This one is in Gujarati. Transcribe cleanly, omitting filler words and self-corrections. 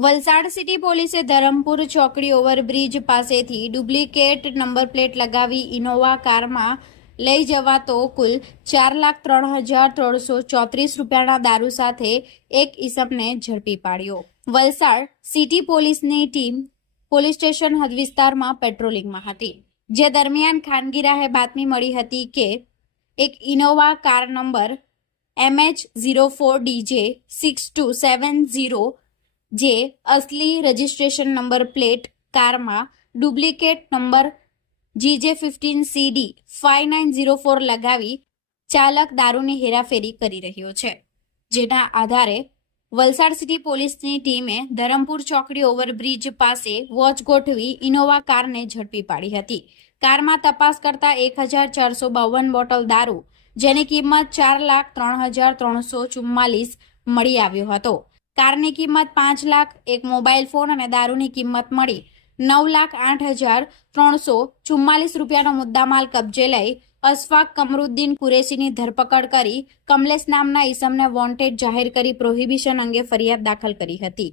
વલસાડ સિટી પોલીસે ધરમપુર ચોકડી ઓવરબ્રિજ પાસેથી ડુપ્લિકેટ નંબર પ્લેટ લગાવી ઇનોવા કારમાં લઈ જવાતો કુલ 4,03,334 રૂપિયાના દારૂ સાથે એક ઈસમને ઝડપી પાડ્યો। વલસાડ સિટી પોલીસની ટીમ પોલીસ સ્ટેશન હદ વિસ્તારમાં પેટ્રોલિંગમાં હતી, જે દરમિયાન ખાનગી રાહે બાતમી મળી હતી કે એક ઇનોવા કાર નંબર MH04DJ 6270 જે અસલી રજિસ્ટ્રેશન નંબર પ્લેટ કારમાં ડુપ્લિકેટ નંબર GJ15CD 5904 લગાવી ચાલક દારૂની હેરાફેરી કરી રહ્યો છે, જેના આધારે વલસાડ સિટી પોલીસની ટીમે ધરમપુર ચોકડી ઓવરબ્રિજ પાસે વોચ ગોઠવી ઇનોવા કારને ઝડપી પાડી હતી। કારમાં તપાસ કરતા 1,452 બોટલ દારૂ, જેની કિંમત 4,03,344 મળી આવ્યો હતો। કારની કિંમત 5 લાખ, એક મોબાઈલ ફોન અને દારૂની કિંમત મળી 9,08,344 રૂપિયાનો મુદ્દામાલ કબજે લઈ અશફાક કમરુદ્દીન કુરેશીની ધરપકડ કરી કમલેશ નામના ઈસમને વોન્ટેડ જાહેર કરી પ્રોહિબિશન અંગે ફરિયાદ દાખલ કરી હતી।